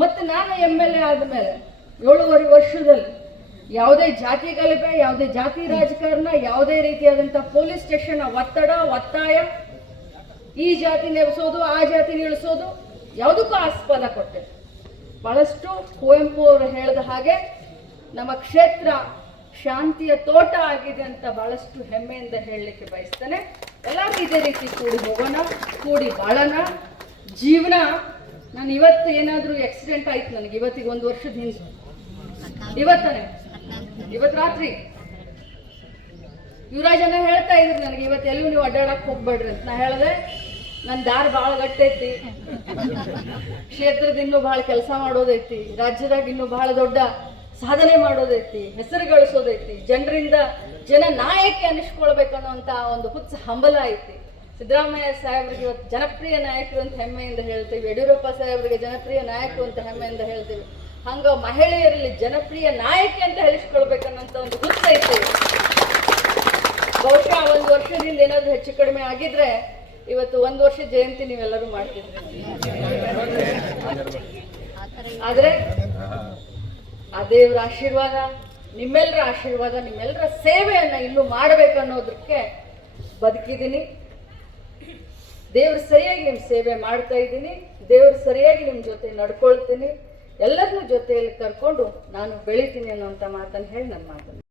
ಮತ್ತು ನಾನು MLA ಆದಮೇಲೆ 7.5 ವರ್ಷದಲ್ಲಿ ಯಾವುದೇ ಜಾತಿ ಗಲಭೆ, ಯಾವುದೇ ಜಾತಿ ರಾಜಕಾರಣ, ಯಾವುದೇ ರೀತಿಯಾದಂಥ ಪೊಲೀಸ್ ಸ್ಟೇಷನ್ ಒತ್ತಡ ಒತ್ತಾಯ, ಈ ಜಾತಿ ನೆಲೆಸೋದು ಆ ಜಾತಿ ನಿಲ್ಲಿಸೋದು ಯಾವುದಕ್ಕೂ ಆಸ್ಪದ ಕೊಟ್ಟೆ. ಬಹಳಷ್ಟು ಕುವೆಂಪು ಅವರು ಹೇಳಿದ ಹಾಗೆ ನಮ್ಮ ಕ್ಷೇತ್ರ ಶಾಂತಿಯ ತೋಟ ಆಗಿದೆ ಅಂತ ಬಹಳಷ್ಟು ಹೆಮ್ಮೆಯಿಂದ ಹೇಳಲಿಕ್ಕೆ ಬಯಸ್ತೇನೆ. ಎಲ್ಲರೂ ಇದೇ ರೀತಿ ಕೂಡಿ ಹೋಗೋಣ, ಕೂಡಿ ಬಾಳೋಣ. ಜೀವನ, ನಾನು ಇವತ್ತು ಏನಾದರೂ ಆಕ್ಸಿಡೆಂಟ್ ಆಯ್ತು ನನಗೆ, ಇವತ್ತಿಗೆ 1 ವರ್ಷದ ಹಿಂದೆ, ಇವತ್ತು ರಾತ್ರಿ ಯುವರಾಜನ ಹೇಳ್ತಾ ಇದ್ರು ನನಗೆ, ಇವತ್ತು ಎಲ್ಲೂ ನೀವು ಅಡ್ಡಾಡಕ್ಕೆ ಹೋಗ್ಬೇಡ್ರಿ ಅಂತ. ನಾ ಹೇಳಿದೆ, ನನ್ನ ದಾರಿ ಭಾಳ ಗಟ್ಟೈತಿ, ಕ್ಷೇತ್ರದ ಇನ್ನೂ ಭಾಳ ಕೆಲಸ ಮಾಡೋದೈತಿ, ರಾಜ್ಯದಾಗ ಇನ್ನೂ ಭಾಳ ದೊಡ್ಡ ಸಾಧನೆ ಮಾಡೋದೈತಿ, ಹೆಸರು ಗಳಿಸೋದೈತಿ, ಜನರಿಂದ ಜನ ನಾಯಕ ಅನ್ನಿಸ್ಕೊಳ್ಬೇಕನ್ನೋಂಥ ಒಂದು ಹುಚ್ಚ ಹಂಬಲ ಐತಿ. ಸಿದ್ದರಾಮಯ್ಯ ಸಾಹೇಬ್ರಿಗೆ ಇವತ್ತು ಜನಪ್ರಿಯ ನಾಯಕರು ಅಂತ ಹೆಮ್ಮೆಯಿಂದ ಹೇಳ್ತೀವಿ, ಯಡಿಯೂರಪ್ಪ ಸಾಹೇಬ್ರಿಗೆ ಜನಪ್ರಿಯ ನಾಯಕರು ಅಂತ ಹೆಮ್ಮೆಯಿಂದ ಹೇಳ್ತೀವಿ. ಹಂಗ ಮಹಿಳೆಯರಲ್ಲಿ ಜನಪ್ರಿಯ ನಾಯಕಿ ಅಂತ ಹೇಳಿಸ್ಕೊಳ್ಬೇಕನ್ನೋಂಥ ಒಂದು ಹುಚ್ಚ ಐತಿ. ಬಹುಶಃ 1 ವರ್ಷದಿಂದ ಏನಾದರೂ ಹೆಚ್ಚು ಕಡಿಮೆ ಆಗಿದ್ರೆ ಇವತ್ತು 1 ವರ್ಷ ಜಯಂತಿ ನೀವೆಲ್ಲರೂ ಮಾಡ್ತಿದ್ರಿ. ಆದರೆ ಆ ದೇವರ ಆಶೀರ್ವಾದ, ನಿಮ್ಮೆಲ್ಲರ ಆಶೀರ್ವಾದ, ನಿಮ್ಮೆಲ್ಲರ ಸೇವೆಯನ್ನು ಇನ್ನೂ ಮಾಡಬೇಕನ್ನೋದಕ್ಕೆ ಬದುಕಿದ್ದೀನಿ. ದೇವ್ರು ಸರಿಯಾಗಿ ನಿಮ್ಮ ಸೇವೆ ಮಾಡ್ತಾ ಇದ್ದೀನಿ, ದೇವ್ರು ಸರಿಯಾಗಿ ನಿಮ್ಮ ಜೊತೆ ನಡ್ಕೊಳ್ತೀನಿ, ಎಲ್ಲರನ್ನೂ ಜೊತೆಯಲ್ಲಿ ಕರ್ಕೊಂಡು ನಾನು ಬೆಳಿತೀನಿ ಅನ್ನೋಂಥ ಮಾತನ್ನು ಹೇಳಿ ನನ್ನ ಮಾತನ್ನು